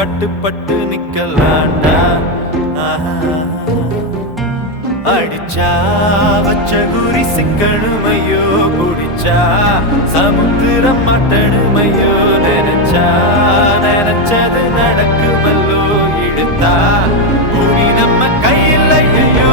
கட்டுப்பட்டு நிக்கலாண்டா. அடிச்சா வச்ச குறி சிக்கணுமையோ, குடிச்சா சமுத்திரம் மாட்டணுமையோ, நினைச்சா நினைச்சது நடக்குமல்லோ, இழுத்தா பூமி நம்ம கையில் ஐயோ.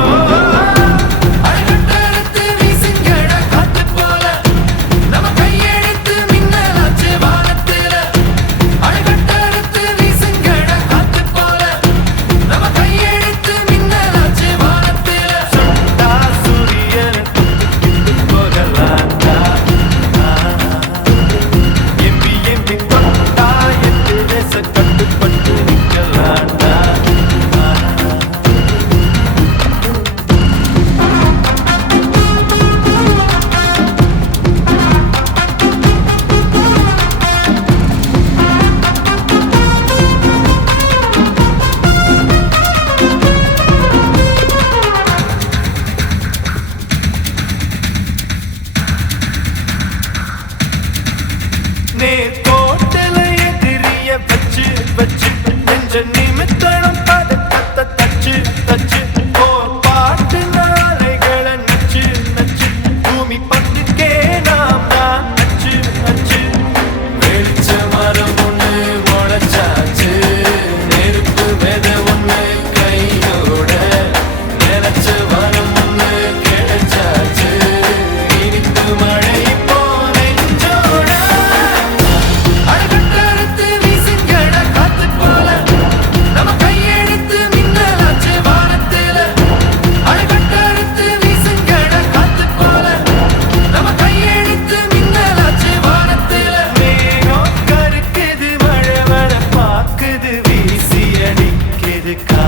கோட்டல எதிரிய வச்சு வச்சு நெஞ்ச நிமித்தனம் பதக்கத்தை தச்சு தச்சு போர் பாட்டு நாளைகளை நச்சு நச்சு பூமி பத்துக்கே நாம் தான் நச்சு நச்சு. வெளிச்ச மரம் ஒண்ணு முளைச்சாச்சு, நெருப்பு வெத ஒண்ணு கையோட, நினைச்ச வரம் ஒண்ணு கிடைச்சாச்சு, இனித்து மழை the car.